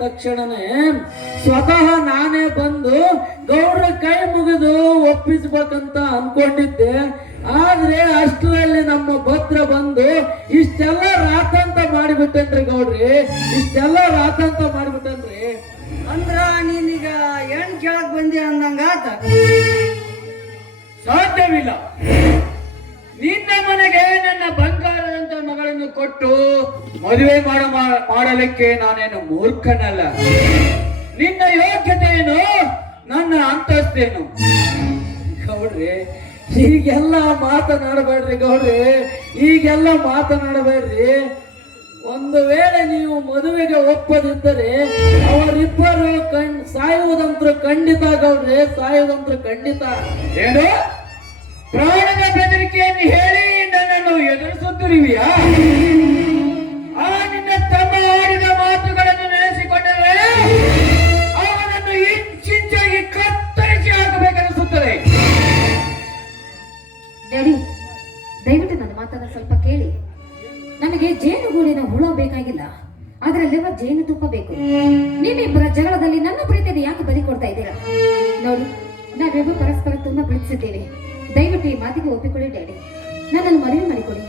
ತಕ್ಷಣನೇ ಸ್ವತಃ ನಾನೇ ಬಂದು ಗೌಡ್ರ ಕೈ ಮುಗಿದು ಒಪ್ಪಿಸ್ಬೇಕಂತ ಅನ್ಕೊಂಡಿದ್ದೆ. ಆದ್ರೆ ಅಷ್ಟರಲ್ಲಿ ನಮ್ಮ ಭದ್ರ ಬಂದು ಇಷ್ಟೆಲ್ಲ ರಾತಂತ ಮಾಡಿಬಿಟ್ಟನ್ರಿ ಗೌಡ್ರಿ, ಇಷ್ಟೆಲ್ಲ ರಾತಂತ ಮಾಡಿಬಿಟ್ಟನ್ರಿ. ಅಂದ್ರ ನೀನೀಗ ಹೆಣ್ ಕೇಳಕ್ ಬಂದಿ ಅಂದಂಗಾತ. ಸಾಧ್ಯವಿಲ್ಲ. ನಿನ್ನ ಮನೆಗೆ ನನ್ನ ಬಂಗಾರದಂತ ಮಗಳನ್ನು ಕೊಟ್ಟು ಮದುವೆ ಮಾಡಲಿಕ್ಕೆ ನಾನೇನು ಮೂರ್ಖನಲ್ಲ. ನಿನ್ನ ಯೋಗ್ಯತೆಯೇನು, ನನ್ನ ಅಂತಸ್ತೇನು? ಗೌಡ್ರಿ ಈಗೆಲ್ಲ ಮಾತನಾಡಬೇಡ್ರಿ ಗೌಡ್ರಿ, ಈಗೆಲ್ಲ ಮಾತನಾಡಬೇಡ್ರಿ. ಒಂದು ವೇಳೆ ನೀವು ಮದುವೆಗೆ ಒಪ್ಪದಿದ್ದರೆ ಅವರಿಬ್ಬರು ಸಾಯುವುದಂತೂ ಖಂಡಿತ ಗೌಡ್ರಿ, ಸಾಯುವುದಂತೂ ಖಂಡಿತ. ಏನು ಪ್ರಾಣದ ಬೆದರಿಕೆಯನ್ನು ಹೇಳಿ ನನ್ನನ್ನು ಎದುರಿಸುತ್ತಿರುವಿಯಾ? ಆ ನಿನ್ನ ತಮ್ಮ ಆಡಿದ ಮಾತುಗಳನ್ನು ನೆನೆಸಿಕೊಂಡರೆ ಅವನನ್ನು ಇಂಚಿಂಚಾಗಿ ಕತ್ತರಿಸಿ ಹಾಕಬೇಕನಿಸುತ್ತದೆ. ಡ್ಯಾಡಿ, ದಯವಿಟ್ಟು ನನ್ನ ಮಾತನ್ನ ಸ್ವಲ್ಪ ಕೇಳಿ. ನನಗೆ ಜೇನುಗೂಡಿನ ಹುಳ ಬೇಕಾಗಿಲ್ಲ, ಅದರಲ್ಲಿರುವ ಜೇನು ತುಪ್ಪ ಬೇಕು. ನಿಮ್ಮಿಬ್ಬರ ಜಗಳದಲ್ಲಿ ನನ್ನ ಪ್ರೀತಿಯನ್ನು ಯಾಕೆ ಬಲಿ ಕೊಡ್ತಾ ಇದ್ದೀರಾ? ನೋಡಿ, ನಾವಿಬ್ಬರು ಪರಸ್ಪರ ತುಂಬಾ ಪ್ರೀತಿಸಿದ್ದೇವೆ. ದಯವಿಟ್ಟು ಈ ಮಾತಿಗೆ ಒಪ್ಪಿಕೊಳ್ಳಿ ಡ್ಯಾಡಿ, ನನ್ನನ್ನು ಮದುವೆ ಮಾಡಿಕೊಡಿ.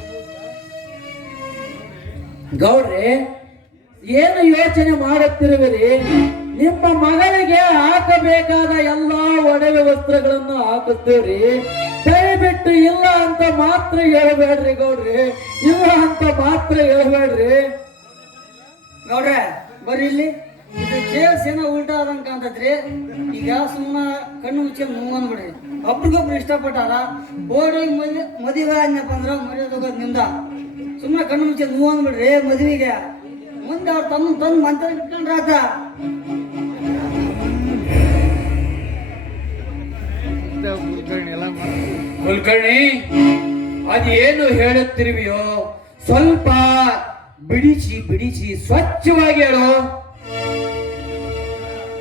ಗೌಡ್ರೆ ಏನು ಯೋಚನೆ ಮಾಡುತ್ತಿರುವಿರಿ? ನಿಮ್ಮ ಮಗಳಿಗೆ ಹಾಕಬೇಕಾದ ಎಲ್ಲಾ ಒಡವೆ ವಸ್ತ್ರಗಳನ್ನು ಹಾಕುತ್ತೀರಿ. ದಯವಿಟ್ಟು ಇಲ್ಲ ಅಂತ ಮಾತ್ರ ಹೇಳಬೇಡ್ರಿ ಗೌಡ್ರಿ, ಇಲ್ಲ ಅಂತ ಮಾತ್ರ ಹೇಳಬೇಡ್ರಿ. ನೋಡ್ರೆ ಬರ್ರಿ ಇಲ್ಲಿ. ಇದು ಕೇಸ್ ಏನೋ ಉಲ್ಟಾ ಆದಂಗ ಕಾಣ್ತೈತ್ರಿ. ಈಗ ಸುಮ್ಮನ ಕಣ್ಣು ಮುಚ್ಚಿ ಮೂವನ್ ಬಿಡ್ರಿ. ಒಬ್ರಿಗೊಬ್ರು ಇಷ್ಟಪಟ್ಟಾರ, ಓಡಿ ಮದುವೆ ಆದ್ನಪ್ಪ ಅಂದ್ರ ಮರ್ಯಾದೋಗೋದ್ ನಿಮ್ದ. ಸುಮ್ಮನೆ ಕಣ್ಣು ಮುಚ್ಚಿ ಮೂವನ್ ಬಿಡ್ರಿ. ಮದುವೆಗೆ ಮುಂದೆ ಅವ್ರ ತಮ್ಮ ತಂದು ಮಂತ್ರ ಇಟ್ಕೊಂಡ್ರಾತ. ಕುಲಕರ್ಣಿ, ಅದೇನು ಹೇಳುತ್ತಿರುವಿಯೋ ಸ್ವಲ್ಪ ಬಿಡಿಸಿ ಬಿಡಿಸಿ ಸ್ವಚ್ಛವಾಗಿ ಹೇಳು.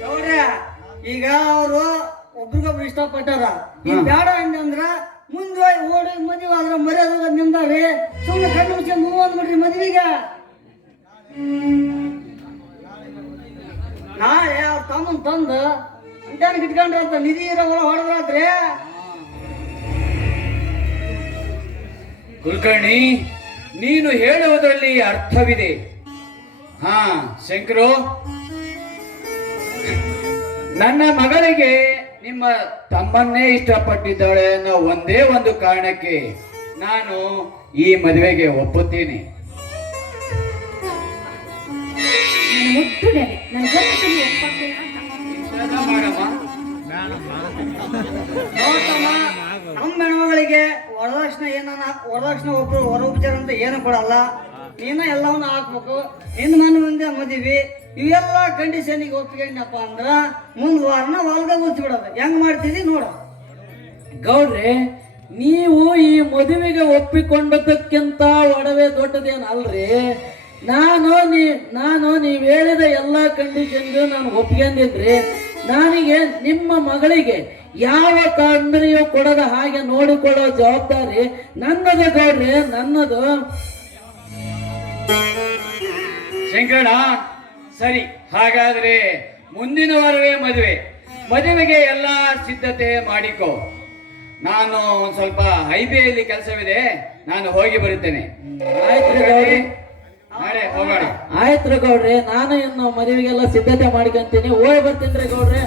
ನೋಡ್ರಿ, ಈಗ ಅವರು ಒಬ್ರಿಗೊಬ್ರು ಇಷ್ಟಪಟ್ಟಾರ. ಈ ಬೇಡ ಅಂದ್ರ ಮುಂದೆ ಓಡಿ ಮದುವೆ ಆದ್ರ ಮರ್ಯಾದ ನಿಮ್ದಾವ್ರಿ. ಸುಮ್ಮನೆ ಕಣ್ಣು ಮುಚ್ಚಿ ಮೂವ್ ಅಂದ್ಬಿಡ್ರಿ ಮದ್ವಿಗೆ. ನಾಳೆ ಅವ್ರ ತಮ್ಮನ್ ತಂದು ಅಂತಾನೆ ಇಟ್ಕೊಂಡ್ರ ನಿಧಿ ಇರೋ ಹೊಡೆದ್ರಾತ್ರಿ. ಕುಲಕರ್ಣಿ, ನೀನು ಹೇಳುವುದರಲ್ಲಿ ಅರ್ಥವಿದೆ. ಹಾ ಶಂಕರು, ನನ್ನ ಮಗಳಿಗೆ ನಿಮ್ಮ ತಮ್ಮನ್ನೇ ಇಷ್ಟಪಟ್ಟಿದ್ದಾಳೆ ಅನ್ನೋ ಒಂದೇ ಒಂದು ಕಾರಣಕ್ಕೆ ನಾನು ಈ ಮದುವೆಗೆ ಒಪ್ಪುತ್ತೇನೆ. ಮುದ್ದು ಡ್ಯಾಡಿ, ನನ್ನ ಜೊತೆಗೆ ಒಪ್ಪಕ್ಕೆ ನಮ್ಮ ಹೆಣ್ಮಗಳಿಗೆ ವರದಕ್ಷಿಣೆ ವರದಕ್ಷಿಣೆ ಒಬ್ರು ಹೊರ ಉಪಚಾರ ಅಂತ ಏನು ಕೊಡಲ್ಲ. ನೀನ ಎಲ್ಲವನ್ನ ಹಾಕ್ಬೇಕು. ನಿನ್ನ ಮನೆ ಮುಂದೆ ಮದುವೆ ಇವೆಲ್ಲ ಕಂಡೀಷನ್ಗೆ ಒಪ್ಪಿಕೊಂಡಪ್ಪ ಅಂದ್ರ ಮುಂದ್ ವಾರನ ಹೊಲ್ಗ ಉಚ್ಚಿಬಿಡೋದು. ಹೆಂಗ್ ಮಾಡ್ತಿದಿ ನೋಡ. ಗೌಡ್ರೆ, ನೀವು ಈ ಮದುವೆಗೆ ಒಪ್ಪಿಕೊಂಡದಕ್ಕಿಂತ ಒಡವೆ ದೊಡ್ಡದೇನಲ್ರಿ. ನಾನು ನೀವ್ ಹೇಳಿದ ಎಲ್ಲಾ ಕಂಡೀಷನ್ಗೂ ನಾನು ಒಪ್ಕೊಂಡಿದ್ರಿ. ನನಗೆ ನಿಮ್ಮ ಮಗಳಿಗೆ ಯಾವ ತೊಂದರೆಯೂ ಕೊಡದ ಹಾಗೆ ನೋಡಿಕೊಳ್ಳೋ ಜವಾಬ್ದಾರಿ ನನ್ನದು ಗೌಡ್ರೆ, ನನ್ನದು. ಶಂಕರಣ್ಣ, ಸರಿ, ಹಾಗಾದ್ರೆ ಮುಂದಿನ ವಾರವೇ ಮದುವೆಗೆ ಎಲ್ಲ ಸಿದ್ಧತೆ ಮಾಡಿಕೊ. ನಾನು ಒಂದ್ ಸ್ವಲ್ಪ ಹೈವೇಯಲ್ಲಿ ಕೆಲಸವಿದೆ, ನಾನು ಹೋಗಿ ಬರುತ್ತೇನೆ. ಆಯ್ತ್ರಿ ಗೌಡ್ರಿ, ನಾಳೆ ಹೋಗೋಣ. ಆಯ್ತ್ರಿ ಗೌಡ್ರೆ, ನಾನು ಇನ್ನು ಮದುವೆಗೆಲ್ಲ ಸಿದ್ಧತೆ ಮಾಡ್ಕೊಂತೀನಿ. ಹೋಗಿ ಬರ್ತೀನಿ ಗೌಡ್ರೆ.